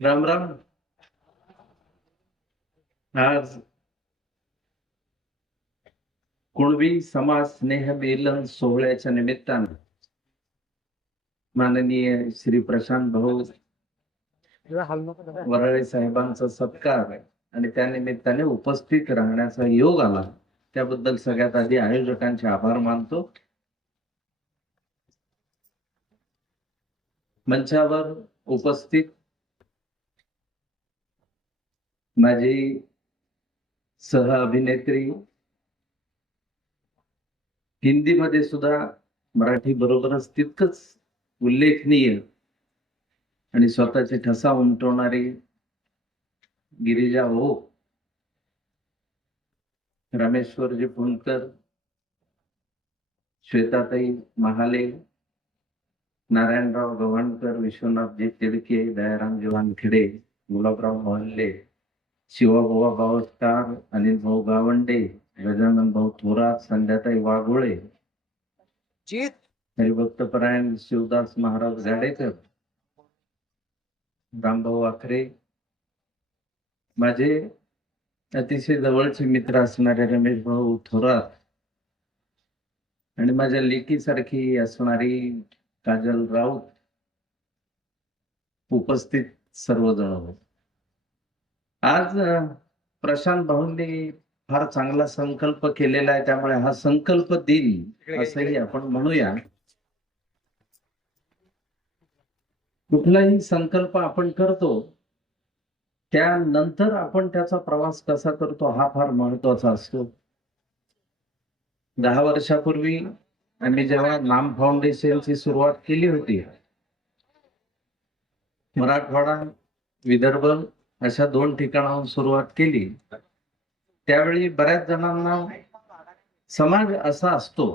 राम राम. आज कुणबी समाज स्नेह मिलन सोहळ्याच्या निमित्तानं माननीय श्री प्रशांत भाऊ वराळे साहेबांचा सत्कार आहे आणि त्या निमित्ताने उपस्थित राहण्याचा योग आला. त्याबद्दल सगळ्यात आधी आयोजकांचे आभार मानतो. मंचावर उपस्थित माझी सह अभिनेत्री, हिंदीमध्ये सुद्धा मराठी बरोबरच तितकंच उल्लेखनीय आणि स्वतःची ठसा उमटवणारी गिरिजा हो, रामेश्वरजी फुंडकर, श्वेताताई महाले, नारायणराव गव्हाणकर, विश्वनाथजी तिडके, दयारामजी वानखेडे, गुलाबराव मोहल्ले, शिवाबुवा बावस्कार, अनिल भाऊ गावंडे, गजानन भाऊ थोरात, संध्याताई वाघोळे, हरिभक्तपरायण शिवदास महाराज गाडेकर, रामभाऊ आखरे, माझे अतिशय जवळचे मित्र असणारे रमेश भाऊ थोरात आणि माझ्या लेकीसारखी असणारी काजल राऊत, उपस्थित सर्वजण. आज प्रशांत भाऊंनी फार चांगला संकल्प केलेला आहे, त्यामुळे हा संकल्प दिन असंही आपण म्हणूया. कुठलाही संकल्प आपण करतो त्यानंतर आपण त्याचा प्रवास कसा करतो हा फार महत्वाचा असतो. 10 वर्षापूर्वी आम्ही जेव्हा नाम फाउंडेशनची सुरुवात केली होती, मराठवाडा, विदर्भ अशा 2 ठिकाणाहून सुरुवात केली, त्यावेळी बऱ्याच जणांना समाज असा असतो,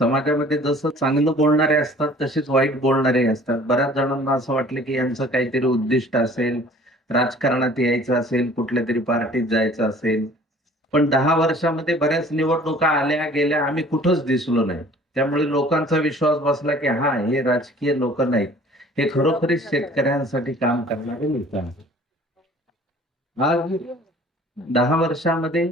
समाजामध्ये जसं चांगलं बोलणारे असतात तसेच वाईट बोलणारे असतात. बऱ्याच जणांना असं वाटलं की यांचं काहीतरी उद्दिष्ट असेल, राजकारणात यायचं असेल, कुठल्या तरी पार्टीत जायचं असेल. पण 10 वर्षामध्ये बऱ्याच निवडणुका आल्या गेल्या, आम्ही कुठंच दिसलो नाही. त्यामुळे लोकांचा विश्वास बसला की हा, हे राजकीय लोक नाहीत, हे खरोखरीच शेतकऱ्यांसाठी काम करणारे लोक आहेत. आज 10 वर्षामध्ये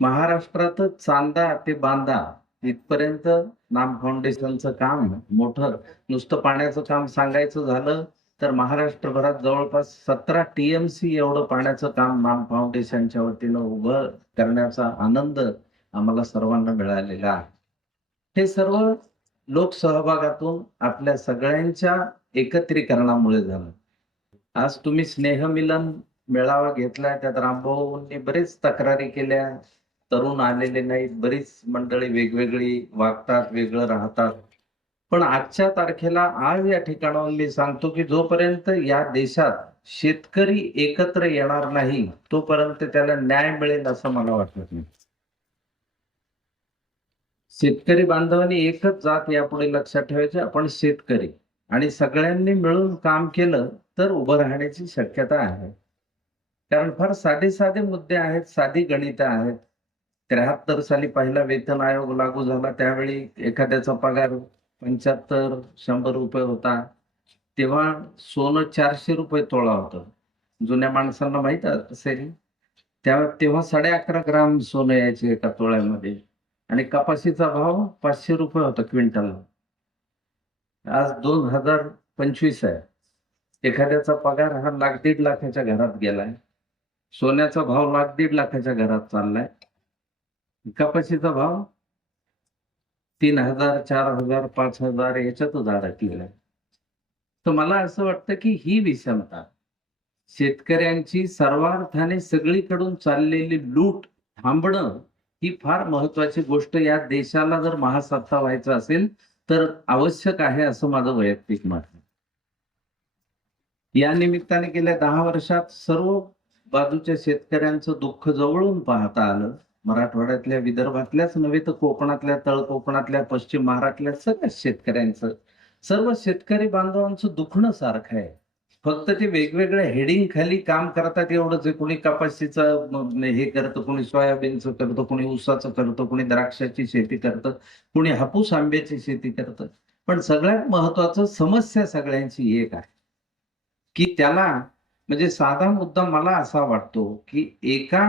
महाराष्ट्रातच चांदा ते बांदा इथपर्यंत नाम फाउंडेशनचं काम मोठं. नुसतं पाण्याचं काम सांगायचं झालं तर महाराष्ट्रभरात जवळपास 17 TMC एवढं पाण्याचं काम नाम फाउंडेशनच्या वतीनं उभं करण्याचा आनंद आम्हाला सर्वांना मिळालेला आहे. हे सर्व लोकसहभागातून आपल्या सगळ्यांच्या एकत्रीकरणामुळे झालं. आज तुम्ही स्नेहमिलन मेळावा घेतलाय, त्यात रामभाऊंनी बरेच तक्रारी केल्या, तरुण आलेले नाहीत, बरीच मंडळी वेगवेगळी वागतात, वेगळं राहतात. पण आजच्या तारखेला आज या ठिकाणाहून मी सांगतो की जोपर्यंत या देशात शेतकरी एकत्र येणार नाही तोपर्यंत त्याला न्याय मिळेल असं मला वाटत नाही. शेतकरी बांधवांनी एकच जात यापुढे लक्षात ठेवायची, आपण शेतकरी, आणि सगळ्यांनी मिळून काम केलं तर उभं राहण्याची शक्यता आहे. कारण फार साधे साधे मुद्दे आहेत, साधी गणित आहेत. 73 साली पहिला वेतन आयोग लागू झाला, त्यावेळी एखाद्याचा पगार 75-100 रुपये होता. तेव्हा सोनं 400 रुपये तोळा होतं. जुन्या माणसांना माहित असेल, तेव्हा 11.5 ग्राम सोनं यायचे एका तोळ्यामध्ये, आणि कपाशीचा भाव 500 रुपये होता क्विंटल. आज 2025 आहे. एखाद्याचा पगार हा 1,00,000-1.5 लाखाच्या घरात गेलाय. सोन्याचा भाव 1,00,000-1.5 लाखाच्या घरात चाललाय. कपाशीचा भाव 3,000, 4,000, 5,000 याच्यातच अडकलेला आहे. तर मला असं वाटतं की ही विषमता, शेतकऱ्यांची सर्वार्थाने सगळीकडून चाललेली लूट थांबणं ही फार महत्वाची गोष्ट या देशाला जर महासत्ता व्हायचं असेल तर आवश्यक आहे, असं माझं वैयक्तिक मत आहे. या निमित्ताने गेल्या 10 वर्षात सर्व बाजूच्या शेतकऱ्यांचं दुःख जवळून पाहता आलं. मराठवाड्यातल्या, विदर्भातल्याच नव्हे तर कोकणातल्या, तळ कोकणातल्या, पश्चिम महाराष्ट्रातल्या सगळ्या शेतकऱ्यांचं, सर्व शेतकरी बांधवांचं दुखणं सारखं आहे. फक्त ते वेगवेगळ्या हेडिंग खाली काम करतात एवढंच आहे. कोणी कपाशीचं हे करतं, कोणी सोयाबीनचं करतं, कोणी ऊसाचं करतं, कोणी द्राक्षाची शेती करतं, कोणी हापूस आंब्याची शेती करतं. पण सगळ्यात महत्वाचं, समस्या सगळ्यांची एक आहे की त्याला म्हणजे साधा मुद्दा मला असा वाटतो की एका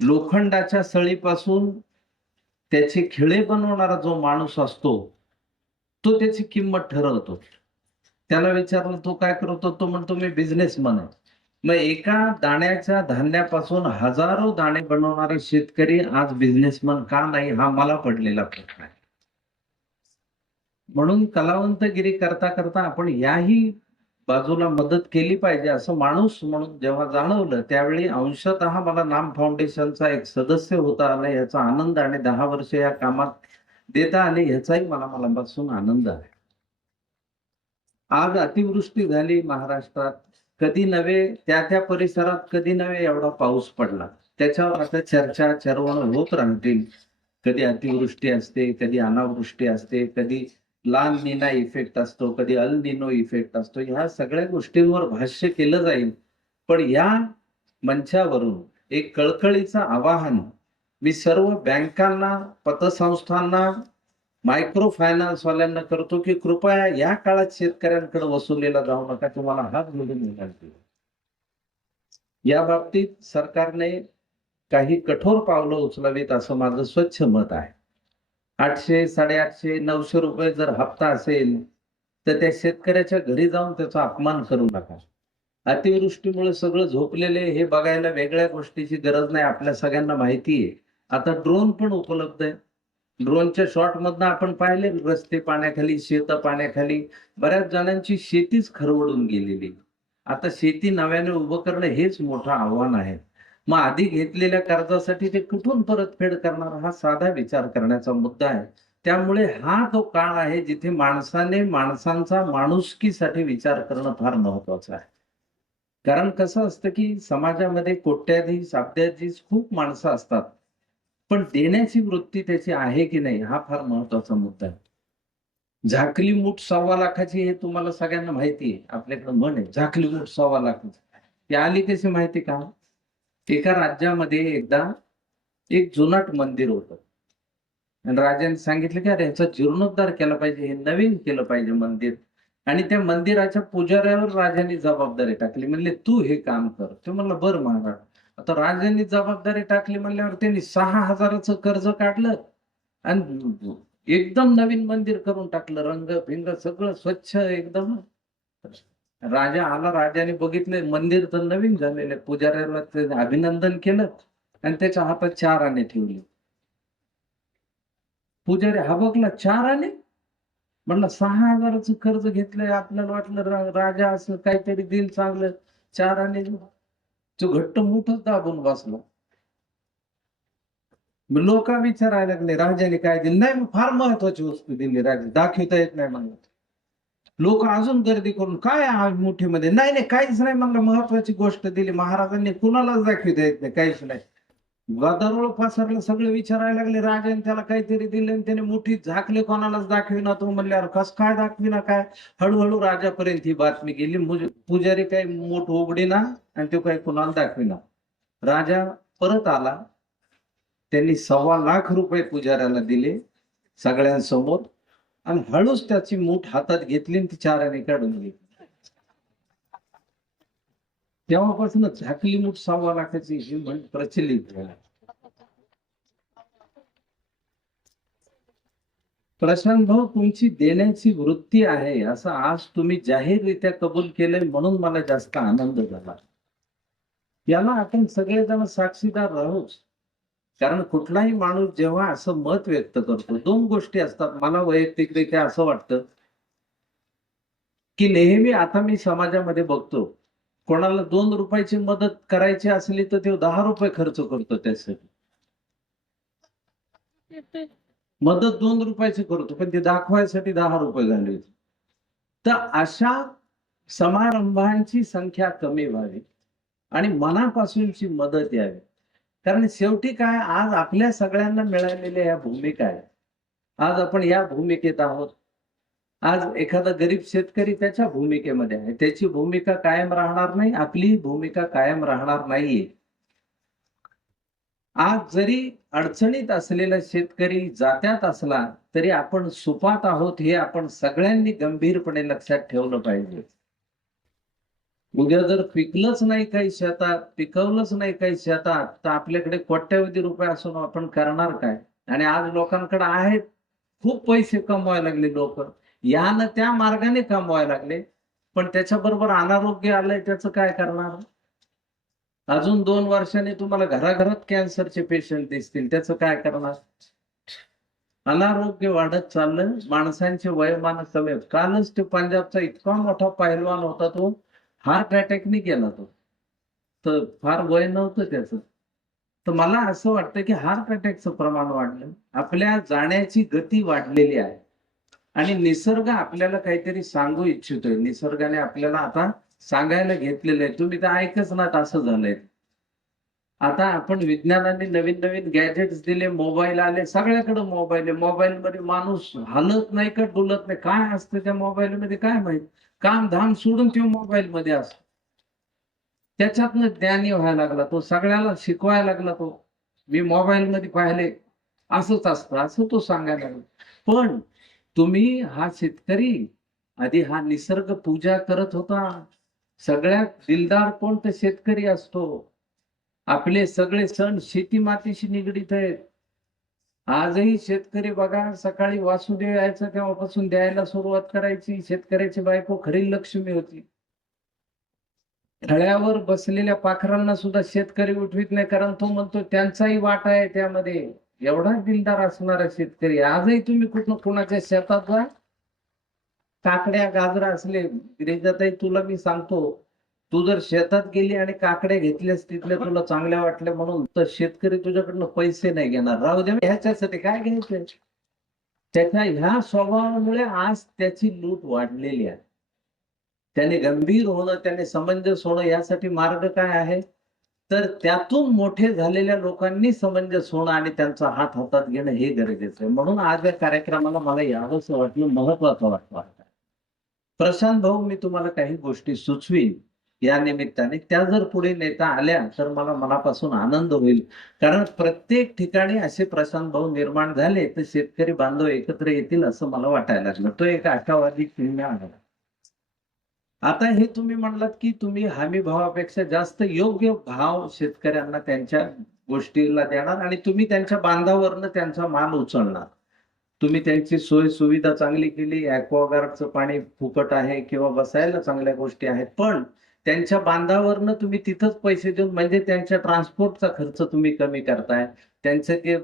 लोखंडाच्या सळीपासून त्याचे खिळे बनवणारा जो माणूस असतो तो त्याची किंमत ठरवतो. त्याला विचारलं तो काय करतो, तो म्हणतो मी बिझनेसमन आहे. मग एका दाण्याच्या धान्यापासून हजारो दाणे बनवणारा शेतकरी आज बिझनेसमन का नाही, हा मला पडलेला प्रश्न आहे. म्हणून कलावंतगिरी करता करता आपण याही बाजूला मदत केली पाहिजे असं माणूस म्हणून जेव्हा जाणवलं, त्यावेळी अंशतः मला नाम फाउंडेशनचा एक सदस्य होता आला याचा आनंद आणि 10 वर्ष या कामात देता आले ह्याचाही मला मनापासून आनंद आहे. आज अतिवृष्टी झाली महाराष्ट्रात, कधी नव्हे त्या परिसरात कधी नव्हे एवढा पाऊस पडला. त्याच्यावर आता चर्चा चर्वण होत राहतील. कधी अतिवृष्टी असते, कधी अनावृष्टी असते, कधी लाल निना इफेक्ट असतो, कधी अल निनो इफेक्ट असतो. ह्या सगळ्या गोष्टींवर भाष्य केलं जाईल. पण या मंचावरून एक कळकळीचं आवाहन मी सर्व बँकांना, पतसंस्थांना, मायक्रो फायनान्स वाल्यांना करतो की कृपया या काळात शेतकऱ्यांकडे वसुलीला जाऊ नका, तुम्हाला हात जोडून विनंती. या बाबतीत सरकारने काही कठोर पावलं उचलावीत असं माझं स्वच्छ मत आहे. 800, 850, 900 रुपये जर हप्ता असेल तर त्या शेतकऱ्याच्या घरी जाऊन त्याचा अपमान करू नका. अतिवृष्टीमुळे सगळं झोपलेले हे बघायला वेगळ्या गोष्टीची गरज नाही, आपल्या सगळ्यांना माहिती आहे. आता ड्रोन पण उपलब्ध आहे. ड्रोनच्या शॉट मधनं आपण पाहिले रस्ते पाण्याखाली, शेत पाण्याखाली, बऱ्याच जणांची शेतीच खरवडून गेलेली. आता शेती नव्याने उभं करणं हेच मोठं आव्हान आहे. मग आधी घेतलेल्या कर्जासाठी ते कुठून परतफेड करणार, हा साधा विचार करण्याचा मुद्दा आहे. त्यामुळे हा तो काळ आहे जिथे माणसाने माणसांचा माणुसकीसाठी विचार करणं फार महत्वाचं आहे. कारण कसं असतं की समाजामध्ये कोट्याधीश, अब्जाधीश खूप माणसं असतात, पण देण्याची वृत्ती त्याची आहे की नाही हा फार महत्वाचा मुद्दा आहे. झाकली मूठ 1.25 लाखाची हे तुम्हाला सगळ्यांना माहिती आहे. आपल्याकडे म्हण आहे, झाकली मूठ 1.25 लाखाची. ती आली कशी माहिती का? एका राज्यामध्ये एकदा एक जुनाट मंदिर होतं आणि राजाने सांगितलं की अरे ह्याचा जीर्णोद्धार केला पाहिजे, हे नवीन केलं पाहिजे मंदिर. आणि त्या मंदिराच्या पुजाऱ्यावर राजाने जबाबदारी टाकली, म्हणले तू हे काम कर. ते म्हणलं बरं महाराज. आता राजांनी जबाबदारी टाकली म्हणल्यावर त्यांनी 6,000चं कर्ज काढलं आणि एकदम नवीन मंदिर करून टाकलं. रंग भिंग सगळं स्वच्छ एकदम. राजा आला, राजाने बघितलं मंदिर तर नवीन झालेलं, पुजाऱ्याला अभिनंदन केलं आणि त्याच्या हातात 4 आणे ठेवले. पुजारी हबकला, 4 आणे? म्हणलं 6,000चं कर्ज घेतलंय, आपल्याला वाटलं राजा असं काहीतरी देईल चांगलं, 4 आणे. तो घट्ट मुठच दाबून बसला. लोक विचारायला लागले राजाने काय दिलं. नाही, मग फार महत्वाची वस्तू दिली राजा, दाखवता येत नाही म्हणलं. लोक अजून गर्दी करून काय मुठीमध्ये, नाही नाही काहीच नाही म्हणलं, महत्वाची गोष्ट दिली महाराजांनी, कुणालाच दाखवता येत नाही, काहीच नाही. गदारोळ पसरलं, सगळे विचारायला लागले राजाने त्याला काहीतरी दिलं आणि त्याने मुठीत झाकले, कोणालाच दाखविना. तो म्हणल्यावर कस काय दाखविना काय? हळूहळू राजापर्यंत ही बातमी गेली. पुजारी काही मूठ उघडीना आणि तो काही कुणाला दाखविना. राजा परत आला, त्यांनी 1.25 लाख रुपये पुजाऱ्याला दिले सगळ्यांसमोर आणि हळूच त्याची मूठ हातात घेतली आणि ती 4 आणे काढून घेतली. तेव्हापासून झाकली मूठ 1.25 लाखाची ही म्हण प्रचलित झाली. प्रशांत भाऊ, तुमची देण्याची वृत्ती आहे असं आज तुम्ही जाहीररित्या कबूल केलंय म्हणून मला जास्त आनंद झाला. याला आपण सगळेजण साक्षीदार राहूच. कारण कुठलाही माणूस जेव्हा असं मत व्यक्त करतो, 2 गोष्टी असतात. मला वैयक्तिकरित्या असं वाटतं की नेहमी आता मी समाजामध्ये बघतो, कोणाला 2 रुपयाची मदत करायची असली तर तो 10 रुपये खर्च करतो त्यासाठी. मदत 2 रुपयाची करतो पण ते दाखवायसाठी 10 रुपये घालवतो. तर अशा समारंभांची संख्या कमी व्हावी आणि मनापासूनची मदत यावी. कारण शेवटी काय, आज आपल्या सगळ्यांना मिळालेल्या या भूमिका आहेत. आज आपण या भूमिकेत आहोत. आज एखादा गरीब शेतकरी त्याच्या भूमिकेमध्ये आहे, त्याची भूमिका कायम राहणार नाही, आपली भूमिका कायम राहणार नाहीये. आज जरी अडचणीत असलेला शेतकरी जात्यात असला तरी आपण सुपात आहोत हे आपण सगळ्यांनी गंभीरपणे लक्षात ठेवलं पाहिजे. उद्या जर पिकलंच नाही काही शेतात, पिकवलंच नाही काही शेतात, तर आपल्याकडे कोट्यवधी रुपये असून आपण करणार काय? आणि आज लोकांकडे आहेत, खूप पैसे कमवायला लागले लोक, यानं त्या मार्गाने कमवायला लागले, पण त्याच्याबरोबर अनारोग्य आलंय, त्याचं काय करणार? अजून 2 वर्षांनी तुम्हाला घराघरात कॅन्सरचे पेशंट दिसतील, त्याचं काय करणार? अनारोग्य वाढत चाललं, माणसांचे वयोमान कमी होत. कालच ते पंजाबचा इतका मोठा पहिलवान होता, तो हार्ट अटॅकने गेला, तो तर फार वय नव्हतं त्याचं. तर मला असं वाटतं की हार्ट अटॅकचं प्रमाण वाढलं, आपल्या जाण्याची गती वाढलेली आहे, आणि निसर्ग आपल्याला काहीतरी सांगू इच्छितोय. निसर्गाने आपल्याला आता सांगायला घेतलेलं आहे, तुम्ही तर ऐकच ना, असं झालंय. आता आपण विज्ञानाने नवीन नवीन गॅजेट्स दिले, मोबाईल आले, सगळ्याकडे मोबाईल आहे. मोबाईल मध्ये माणूस हलत नाही का डुलत नाही, काय असतं त्या मोबाईल मध्ये काय माहित, काम धाम सोडून तो मोबाईल मध्ये असतो. त्याच्यातनं ज्ञानी व्हायला लागला तो, सगळ्याला शिकवायला लागला तो. मी मोबाईल मध्ये पाहिले असंच असतं, असं तो सांगायला लागला. पण तुम्ही हा शेतकरी, आधी हा निसर्ग पूजा करत होता. सगळ्यात दिलदार कोण, तर शेतकरी असतो. आपले सगळे सण शेती मातीशी निगडीत आहेत. आजही शेतकरी बघा, सकाळी वासुदेव यायचा तेव्हापासून द्यायला सुरुवात करायची. शेतकऱ्याची बायको खरी लक्ष्मी होती. थळ्यावर बसलेल्या पाखरांना सुद्धा शेतकरी उठवीत नाही, कारण तो म्हणतो त्यांचाही वाटा आहे त्यामध्ये. एवढा दिलदार असणारा शेतकरी. आजही तुम्ही कुठं कुणाच्या शेतात जा, काकड्या गाजरा असले, रेजाताई तुला मी सांगतो, तू जर शेतात गेली आणि काकड्या घेतल्यास तिथल्या तुला चांगल्या वाटल्या म्हणून, तर शेतकरी तुझ्याकडनं पैसे नाही घेणार. राहू दे, ह्याच्यासाठी काय घ्यायचंय. त्याच्या ह्या स्वभावामुळे आज त्याची लूट वाढलेली आहे. त्याने गंभीर होणं, त्याने समंजस होणं, यासाठी मार्ग काय आहे, तर त्यातून मोठे झालेल्या लोकांनी समंजस होणं आणि त्यांचा हात हातात घेणं हे गरजेचं आहे. म्हणून आज या कार्यक्रमाला मला यावंसं वाटलं, महत्वाचं वाटलं. प्रशांत भाऊ, मी तुम्हाला काही गोष्टी सुचवीन या निमित्ताने, त्या जर पुढे नेता आल्या तर मला मनापासून आनंद होईल. कारण प्रत्येक ठिकाणी असे प्रशांत भाऊ निर्माण झाले तर शेतकरी बांधव एकत्र येतील असं मला वाटायला लागलं. तो एक आशावादी चिन्ह आहे. आता हे तुम्ही म्हणलात की तुम्ही हमी भावापेक्षा जास्त योग्य भाव शेतकऱ्यांना त्यांच्या गोष्टीला देणार, आणि तुम्ही त्यांच्या बांधावरनं त्यांचा माल उचलणार. तुम्ही त्यांची सोय सुविधा चांगली केली, ॲक्वागार्डचं पाणी फुकट आहे किंवा बसायला चांगल्या गोष्टी आहेत, पण त्यांच्या बांधावरनं तुम्ही तिथंच पैसे देऊन, म्हणजे त्यांच्या ट्रान्सपोर्टचा खर्च तुम्ही कमी करताय, त्यांचे ते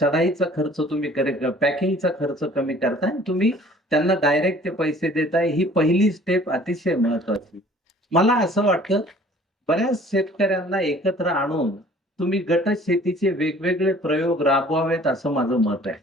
चढाईचा खर्च तुम्ही पॅकिंगचा खर्च कमी करताय, तुम्ही त्यांना डायरेक्ट ते पैसे देताय. ही पहिली स्टेप अतिशय महत्वाची. मला असं वाटतं, बऱ्याच शेतकऱ्यांना एकत्र आणून तुम्ही गट शेतीचे वेगवेगळे प्रयोग राबवावेत असं माझं मत आहे.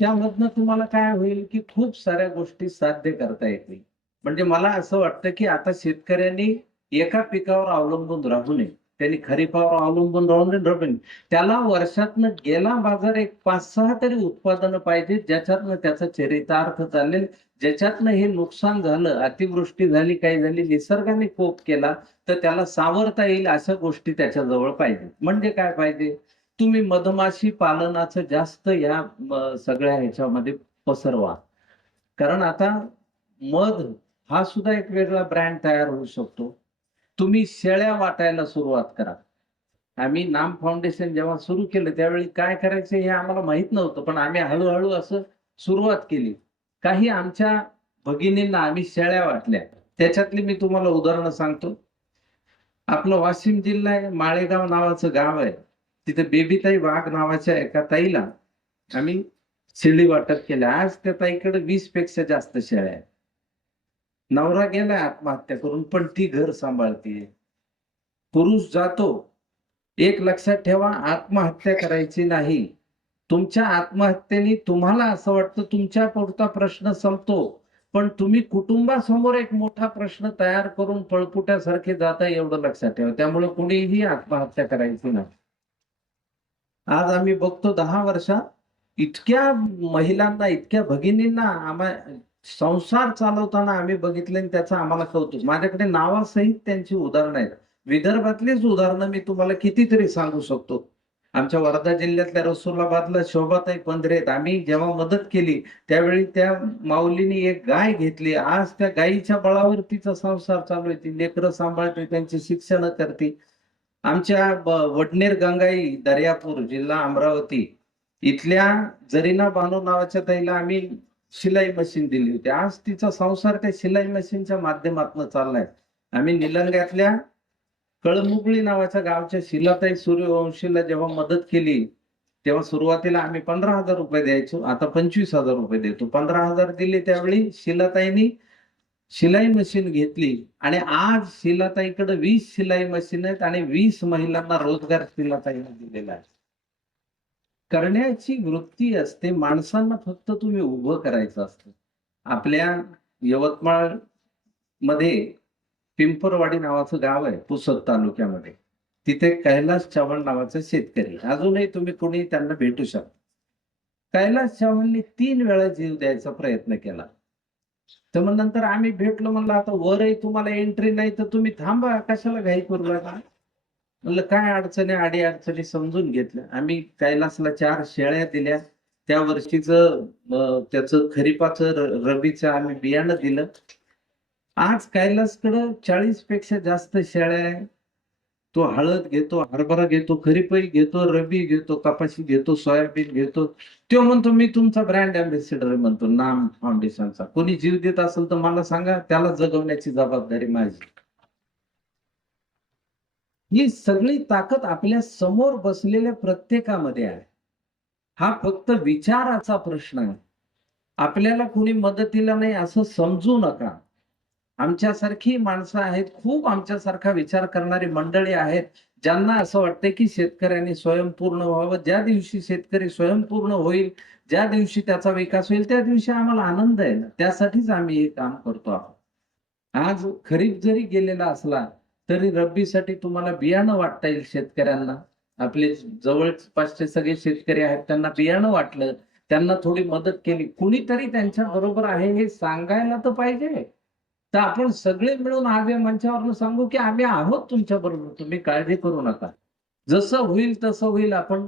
त्यामधनं तुम्हाला काय होईल की खूप साऱ्या गोष्टी साध्य करता येतील. म्हणजे मला असं वाटतं की आता शेतकऱ्यांनी एका पिकावर अवलंबून राहू नये. त्यांनी खरीपावर अवलंबून राहू नये. त्याला वर्षातनं गेला बाजार एक 5-6 तरी उत्पादनं पाहिजे, ज्याच्यातनं त्याचा चरितार्थ चालेल, ज्याच्यातनं हे नुकसान झालं, अतिवृष्टी झाली, काही झाली, निसर्गाने कोप केला, तर त्याला सावरता येईल अशा गोष्टी त्याच्याजवळ पाहिजे. म्हणजे काय पाहिजे, तुम्ही मधमाशी पालनाचं जास्त या सगळ्या ह्याच्यामध्ये पसरवा. कारण आता मध हा सुद्धा एक वेगळा ब्रँड तयार होऊ शकतो. तुम्ही शेळ्या वाटायला सुरुवात करा. आम्ही नाम फाउंडेशन जेव्हा सुरू केलं त्यावेळी काय करायचं हे आम्हाला माहित नव्हतं, पण आम्ही हळूहळू असं सुरुवात केली. काही आमच्या भगिनींना आम्ही शेळ्या वाटल्या. त्याच्यातली मी तुम्हाला उदाहरणं सांगतो. आपलं वाशिम जिल्हा आहे, माळेगाव नावाचं गाव आहे. तिथे बेबीताई वाघ नावाच्या एका ताईला आम्ही शेळी वाटप केल्या. आज त्या ताईकडे 20 पेक्षा जास्त शेळ्या आहेत. नवरा गेलाय आत्महत्या करून, पण ती घर सांभाळतीये. पुरुष जातो. एक लक्षात ठेवा, आत्महत्या करायची नाही. तुमच्या आत्महत्येने तुम्हाला असं वाटतं तुमच्या पुरता प्रश्न संपतो, पण तुम्ही कुटुंबासमोर एक मोठा प्रश्न तयार करून पळपुट्यासारखे जाता, एवढं लक्षात ठेवा. त्यामुळे कुणीही आत्महत्या करायची नाही. आज आम्ही बघतो 10 वर्षात इतक्या महिलांना, इतक्या भगिनींना संसार चालवताना आम्ही बघितले, आणि त्याचं आम्हाला कौतुक. माझ्याकडे नावासहित त्यांची उदाहरणं आहेत. विदर्भातलीच उदाहरणं मी तुम्हाला कितीतरी सांगू शकतो. आमच्या वर्धा जिल्ह्यातल्या रसुलाबादला शोभाताई पंधरे आहेत. आम्ही जेव्हा मदत केली त्यावेळी त्या माऊलीने एक गाय घेतली. आज त्या गायीच्या बळावर तिचा संसार चालू आहे. ती लेकरं सांभाळते, त्यांची शिक्षण करते. आमच्या वडनेर गंगाई दर्यापूर जिल्हा अमरावती इथल्या जरीना बानू नावाच्या ताईला आम्ही शिलाई मशीन दिली होती. आज तिचा संसार त्या शिलाई मशीनच्या माध्यमातून चाललाय. आम्ही निलंग्यातल्या कळमुगळी नावाच्या गावच्या शिलाताई सूर्यवंशीला जेव्हा मदत केली तेव्हा सुरुवातीला आम्ही 15,000 रुपये द्यायचो, आता 25,000 रुपये देतो. 15,000 दिले त्यावेळी शिलाताईंनी शिलाई मशीन घेतली आणि आज शिलाताईकडे 20 शिलाई मशीन आहेत आणि 20 महिलांना रोजगार शिलाताईने दिलेला आहे. करण्याची वृत्ती असते माणसांना, फक्त तुम्ही उभं करायचं असतं. आपल्या यवतमाळ मध्ये पिंपरवाडी नावाचं गाव आहे पुसद तालुक्यामध्ये. तिथे कैलास चव्हाण नावाचे शेतकरी, अजूनही तुम्ही कोणी त्यांना भेटू शकता. कैलास चव्हाणनी 3 वेळा जीव द्यायचा प्रयत्न केला. तर मग नंतर आम्ही भेटलो, म्हणलं आता वरही तुम्हाला एंट्री नाही तर तुम्ही थांबा, कशाला घाई करू लागा. म्हणलं काय अडचणी, आडी अडचणी समजून घेतल्या. आम्ही कैलासला 4 शेळ्या दिल्या. त्या वर्षीचं त्याचं खरीपाचं रबीचं आम्ही बियाणं दिलं. आज कैलासकडं 40 पेक्षा जास्त शेळ्या आहे. तो हळद घेतो, हरभरा घेतो, खरीपही घेतो, रबी घेतो, कपाशी घेतो, सोयाबीन घेतो. तो म्हणतो मी तुमचा ब्रँड अँबॅसिडर म्हणतो नाम फाउंडेशनचा. कोणी जीव देत असेल तर मला सांगा, त्याला जगवण्याची जबाबदारी माझी. ही सगळी ताकद आपल्या समोर बसलेल्या प्रत्येकामध्ये आहे. हा फक्त विचाराचा प्रश्न आहे. आपल्याला कोणी मदतीला नाही असं समजू नका. आमच्यासारखी माणसं आहेत, खूप आमच्यासारखा विचार करणारी मंडळी आहेत, ज्यांना असं वाटतं की शेतकऱ्यांनी स्वयंपूर्ण व्हावं. ज्या दिवशी शेतकरी स्वयंपूर्ण होईल, ज्या दिवशी त्याचा विकास होईल, त्या दिवशी आम्हाला आनंद आहे ना. त्यासाठीच आम्ही हे काम करतो आहोत. आज खरीप जरी गेलेला असला तरी रब्बीसाठी तुम्हाला बियाणं वाटता येईल शेतकऱ्यांना. आपले जवळपासचे सगळे शेतकरी आहेत, त्यांना बियाणं वाटलं, त्यांना थोडी मदत केली, कुणीतरी त्यांच्या बरोबर आहे हे सांगायला तर पाहिजे. तर आपण सगळे मिळून आज या मंचावरून सांगू की आम्ही आहोत तुमच्या बरोबर, तुम्ही काळजी करू नका. जसं होईल तसं होईल, आपण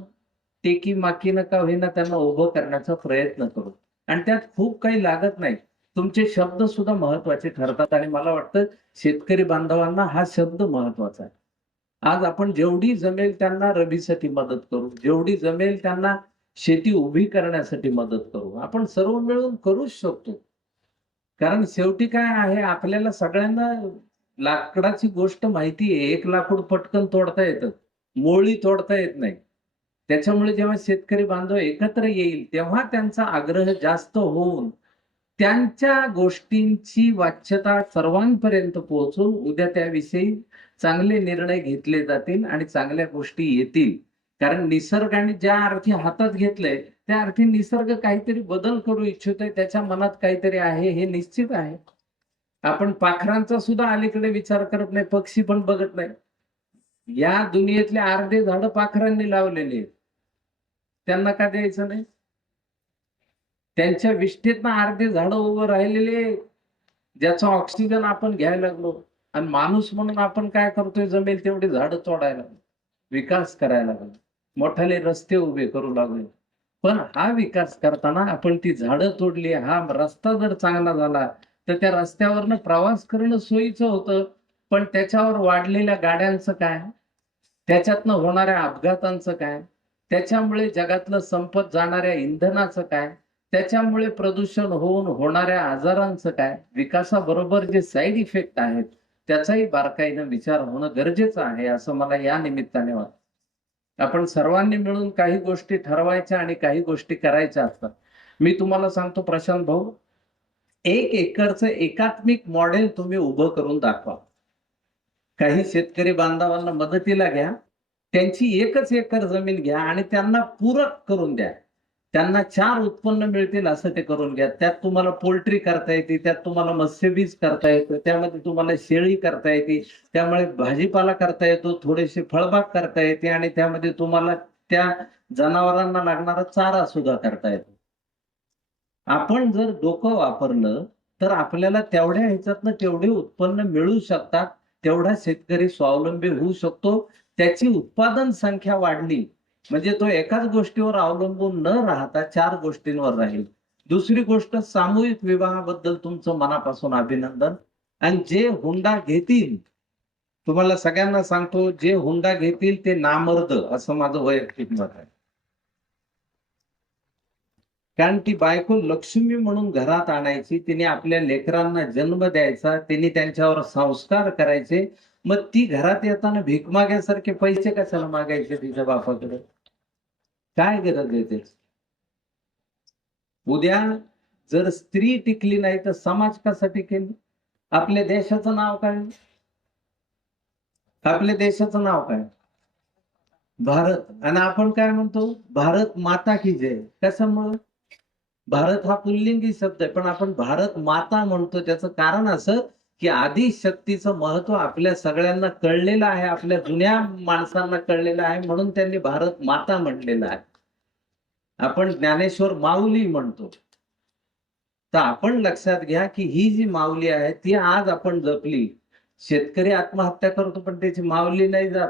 टेकी माकी नका होईना त्यांना उभं करण्याचा प्रयत्न करू. आणि त्यात खूप काही लागत नाही. तुमचे शब्द सुद्धा महत्वाचे ठरतात आणि मला वाटतं शेतकरी बांधवांना हा शब्द महत्वाचा आहे. आज आपण जेवढी जमेल त्यांना रबीसाठी मदत करू, जेवढी जमेल त्यांना शेती उभी करण्यासाठी मदत करू. आपण सर्व मिळून करूच शकतो. कारण शेवटी काय आहे, आपल्याला सगळ्यांना लाकडाची गोष्ट माहिती आहे. एक लाकूड पटकन तोडता येतं, मोळी तोडता येत नाही. त्याच्यामुळे जेव्हा शेतकरी बांधव एकत्र येईल तेव्हा त्यांचा आग्रह जास्त होऊन त्यांच्या गोष्टींची वाच्यता सर्वांपर्यंत पोहोचून उद्या त्याविषयी चांगले निर्णय घेतले जातील आणि चांगल्या गोष्टी येतील. कारण निसर्गाने ज्या अर्थी हातात घेतलंय त्या अर्थी निसर्ग काहीतरी बदल करू इच्छितोय, त्याच्या मनात काहीतरी आहे हे निश्चित आहे. आपण पाखरांचा सुद्धा अलीकडे विचार करत नाही, पक्षी पण बघत नाही. या दुनियेतले अर्धे झाडं पाखरांनी लावलेली आहेत, त्यांना का द्यायचं नाही? त्यांच्या विष्ठेतनं अर्धे झाडं उभं राहिलेले, ज्याचा ऑक्सिजन आपण घ्यायला लागलो. आणि माणूस म्हणून आपण काय करतोय, जमेल तेवढी झाडं तोडायला, विकास करायला लागलो, मोठाले रस्ते उभे करू लागले. पण हा विकास करताना आपण ती झाडं तोडली. हा रस्ता जर चांगला झाला तर त्या रस्त्यावरनं प्रवास करणं सोयीचं होतं, पण त्याच्यावर वाढलेल्या गाड्यांचं काय, त्याच्यातनं होणाऱ्या अपघातांचं काय, त्याच्यामुळे जगातलं संपत जाणाऱ्या इंधनाचं काय, त्याच्यामुळे प्रदूषण होऊन होणाऱ्या आजारांचं काय, विकासाबरोबर जे साईड इफेक्ट आहेत त्याचाही बारकाईनं विचार होणं गरजेचं आहे, असं मला या निमित्ताने वाटतं. आपण सर्वांनी मिळून काही गोष्टी ठरवायच्या आणि काही गोष्टी करायच्या असतात. मी तुम्हाला सांगतो प्रशांत भाऊ, 1 एकरचं एकात्मिक मॉडेल तुम्ही उभं करून दाखवा. काही शेतकरी बांधवांना मदतीला घ्या, त्यांची 1च एकर जमीन घ्या आणि त्यांना पूरक करून द्या. त्यांना 4 उत्पन्न मिळतील असं ते करून घ्या. त्यात तुम्हाला पोल्ट्री करता येते, त्यात तुम्हाला मत्स्यबीज करता येतं, त्यामध्ये तुम्हाला शेळी करता येते, त्यामुळे भाजीपाला करता येतो, थोडेसे फळबाग करता येते आणि त्यामध्ये तुम्हाला त्या जनावरांना लागणारा चारा सुद्धा करता येतो. आपण जर डोकं वापरलं तर आपल्याला तेवढ्या ह्याच्यातनं तेवढे उत्पन्न मिळू शकतात, तेवढा शेतकरी स्वावलंबी होऊ शकतो. त्याची उत्पादन संख्या वाढली म्हणजे तो एकाच गोष्टीवर अवलंबून न राहता 4 गोष्टींवर राहील. दुसरी गोष्ट, सामूहिक विवाहाबद्दल तुमचं मनापासून अभिनंदन. आणि जे हुंडा घेतील, तुम्हाला सगळ्यांना सांगतो, जे हुंडा घेतील ते नामर्द, असं माझं वैयक्तिक मत आहे. कारण ती बायको लक्ष्मी म्हणून घरात आणायची, तिने आपल्या लेकरांना जन्म द्यायचा, तिने त्यांच्यावर संस्कार करायचे. मग ती घरात येताना भीक माग्यासारखे पैसे कशाला मागायचे तिच्या बापाकडे? काय गरज आहे त्याची? उद्या जर स्त्री टिकली नाही तर समाज कसा टिकेल? आपल्या देशाचं नाव काय? आपल्या देशाचं नाव काय? भारत. आणि आपण काय म्हणतो? भारत माता की जय. कशामुळे? भारत हा पुल्लिंगी शब्द आहे, पण आपण भारत माता म्हणतो. त्याचं कारण असं की आधी शक्तीचं महत्व आपल्या सगळ्यांना कळलेलं आहे, आपल्या जुन्या माणसांना कळलेलं आहे, म्हणून त्यांनी भारत माता म्हटलेलं आहे. आपण ज्ञानेश्वर माऊली म्हणतो. तर आपण लक्षात घ्या की ही जी माऊली आहे ती आज आपण जपली. शेतकरी आत्महत्या करतो पण त्याची माऊली नाही जात.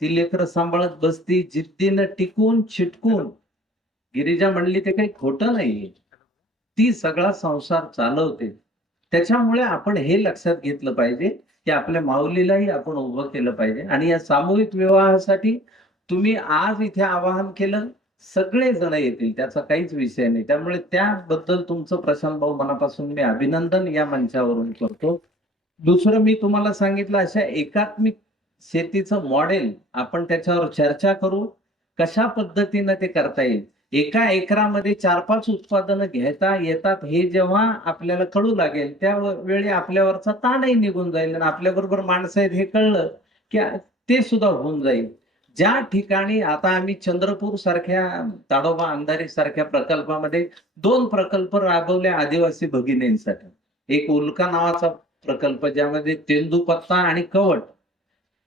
ती लेकरं सांभाळत बसती, जिद्दीनं टिकून छिटकून. गिरिजा म्हणली ते काही खोटं नाहीये. ती सगळा संसार चालवते. त्याच्यामुळे आपण हे लक्षात घेतलं पाहिजे की आपल्या माऊलीलाही आपण उभं केलं पाहिजे. आणि या सामूहिक विवाहासाठी तुम्ही आज इथे आवाहन केलं, सगळे जण येतील, त्याचा काहीच विषय नाही. त्यामुळे त्याबद्दल तुमचं प्रशांत भाऊ मनापासून मी अभिनंदन या मंचावरून करतो. दुसरं मी तुम्हाला सांगितलं, अशा एकात्मिक शेतीचं मॉडेल आपण त्याच्यावर चर्चा करू, कशा पद्धतीनं ते करता येईल. एका एकरामध्ये 4-5 उत्पादनं घेता येतात हे जेव्हा आपल्याला कळू लागेल त्यावेळी आपल्यावरचा ताणही निघून जाईल आणि आपल्याबरोबर माणसं आहेत हे कळलं की ते सुद्धा होऊन जाईल. ज्या ठिकाणी आता आम्ही चंद्रपूर सारख्या, ताडोबा अंधारी सारख्या प्रकल्पामध्ये 2 प्रकल्प राबवले आदिवासी भगिनींसाठी. एक उल्का नावाचा प्रकल्प ज्यामध्ये तेंदूपत्ता आणि कवट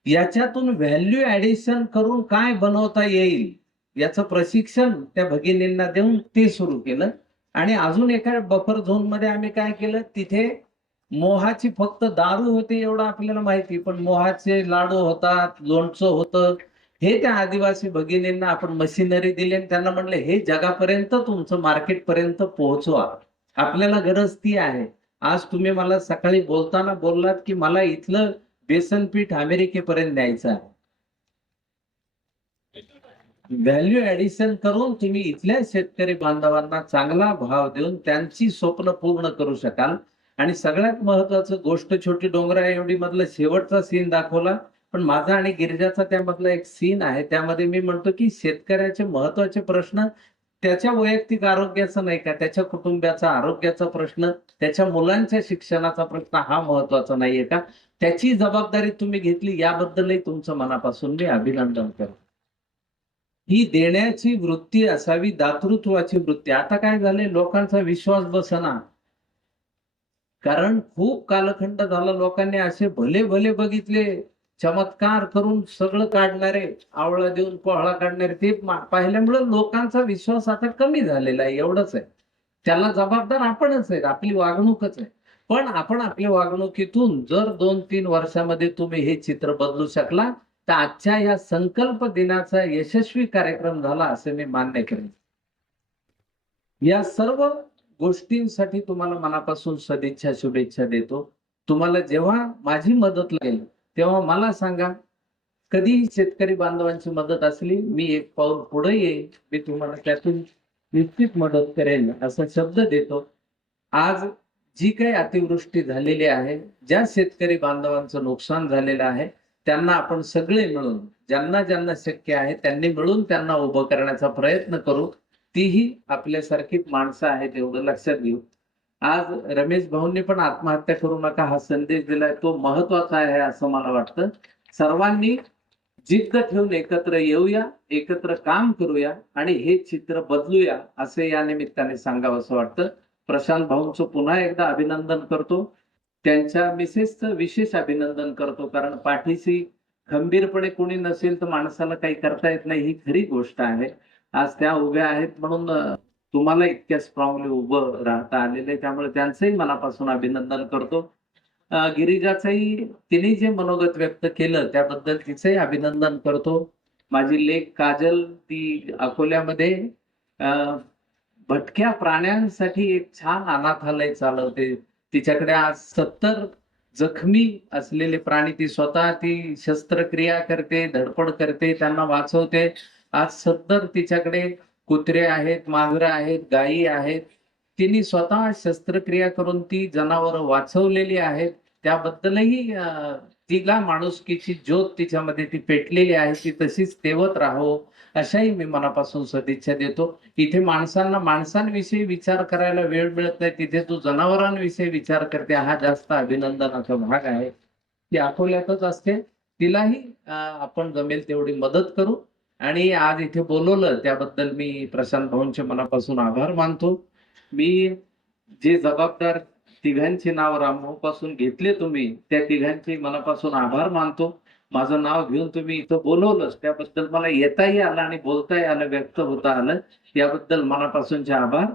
याच्यातून व्हॅल्यू ऍडिशन करून काय बनवता येईल याचं प्रशिक्षण त्या भगिनींना देऊन ते सुरू केलं. आणि अजून एका बफर झोन मध्ये आम्ही काय केलं, तिथे मोहाची फक्त दारू होती एवढं आपल्याला माहिती, पण मोहाचे लाडू होतात, लोणचं होतं. हे त्या आदिवासी भगिनींना आपण मशिनरी दिली आणि त्यांना म्हणले हे जगापर्यंत तुमचं मार्केट पर्यंत पोहोचवा. आपल्याला गरज ती आहे. आज तुम्ही मला सकाळी बोलताना बोललात की मला इथलं बेसन पीठ अमेरिकेपर्यंत न्यायचं आहे. व्हॅल्यू ऍडिशन करून तुम्ही इथल्या शेतकरी बांधवांना चांगला भाव देऊन त्यांची स्वप्न पूर्ण करू शकाल. आणि सगळ्यात महत्वाचं गोष्ट, छोटी डोंगरा एवढी मधला शेवटचा सीन दाखवला, पण माझा आणि गिरिजाचा त्यामधला एक सीन आहे. त्यामध्ये मी म्हणतो की शेतकऱ्याचे महत्वाचे प्रश्न त्याच्या वैयक्तिक आरोग्याचा नाही का, त्याच्या कुटुंबाचा आरोग्याचा प्रश्न, त्याच्या मुलांच्या शिक्षणाचा प्रश्न हा महत्वाचा नाहीये का? त्याची जबाबदारी तुम्ही घेतली, याबद्दलही तुमचं मनापासून मी अभिनंदन करतो. ही देण्याची वृत्ती असावी, दातृत्वाची वृत्ती. आता काय झाले, लोकांचा विश्वास बसना. कारण खूप कालखंड झाला लोकांनी असे भले भले बघितले, चमत्कार करून सगळं काढणारे, आवळा देऊन कोहळा काढणारे, ते पाहिल्यामुळे लोकांचा विश्वास आता कमी झालेला आहे. एवढंच आहे. त्याला जबाबदार आपणच आहे, आपली वागणूकच आहे. पण आपण आपल्या वागणुकीतून जर 2-3 वर्षामध्ये तुम्ही हे चित्र बदलू शकला तर आजच्या या संकल्प दिनाचा यशस्वी कार्यक्रम झाला असं मी मान्य करेन. या सर्व गोष्टींसाठी तुम्हाला मनापासून सदिच्छा, शुभेच्छा देतो. तुम्हाला जेव्हा माझी मदत लागेल तेव्हा मला सांगा. कधीही शेतकरी बांधवांची मदत असली, मी एक पाऊल पुढे येईल, मी तुम्हाला त्यातून निश्चित मदत करेन असा शब्द देतो. आज जी काही अतिवृष्टी झालेली आहे, ज्या शेतकरी बांधवांचं नुकसान झालेलं आहे, त्यांना आपण सगळे मिळून, ज्यांना ज्यांना शक्य आहे त्यांनी मिळून त्यांना उभं करण्याचा प्रयत्न करू. तीही आपल्यासारखीच माणसं आहेत एवढं लक्षात घेऊ. आज रमेश भाऊंनी पण आत्महत्या करू नका हा संदेश दिलाय, तो महत्वाचा आहे असं मला वाटतं. सर्वांनी जिद्द ठेवून एकत्र येऊया, एकत्र काम करूया आणि हे चित्र बदलूया असे या निमित्ताने सांगावं असं वाटतं. प्रशांत भाऊंचं पुन्हा एकदा अभिनंदन करतो. त्यांच्या मिसेसचं विशेष अभिनंदन करतो, कारण पाठीशी खंबीरपणे कोणी नसेल तर माणसाला काही करता येत नाही, ही खरी गोष्ट आहे. आज त्या उभ्या आहेत म्हणून तुम्हाला इतक्या स्ट्रॉंगली उभं राहता आलेलं आहे, त्यामुळे त्यांचंही मनापासून अभिनंदन करतो. गिरिजाचंही तिने जे मनोगत व्यक्त केलं त्याबद्दल तिचंही अभिनंदन करतो. माझी लेक काजल ती अकोल्यामध्ये अं, भटक्या प्राण्यांसाठी एक छान अनाथालय चालवते. तिच्याकडे आज 70 जखमी असलेले प्राणी ती शस्त्रक्रिया करते, धडपड करते, त्यांना वाचवते. आज 70 तिच्याकडे कुत्रे आहेत, मांजरं आहेत, गायी आहेत. तिने स्वतः शस्त्रक्रिया करून ती जनावरं वाचवलेली आहेत. त्याबद्दलही तिला माणुसकीची ज्योत तिच्यामध्ये ती पेटलेली आहे, ती तशीच तेवत राहो अशाही मी मनापासून सदिच्छा देतो. इथे माणसांना माणसांविषयी विचार करायला वेळ मिळत नाही, तिथे तू जनावरांविषयी विचार करते, हा जास्त अभिनंदनाचा भाग आहे. ती अकोल्यातच असते, तिलाही आपण जमेल तेवढी मदत करू. आणि आज इथे बोलवलं त्याबद्दल मी प्रशांत भाऊंचे मनापासून आभार मानतो. मी जे जबाबदार तिघांची नाव रामभाऊपासून घेतले तुम्ही, त्या तिघांचे मनापासून आभार मानतो. माझं नाव घेऊन तुम्ही इथं बोलवलंच त्याबद्दल मला येताही आलं आणि बोलताही आलं, व्यक्त होता आलं, याबद्दल मनापासूनचे आभार.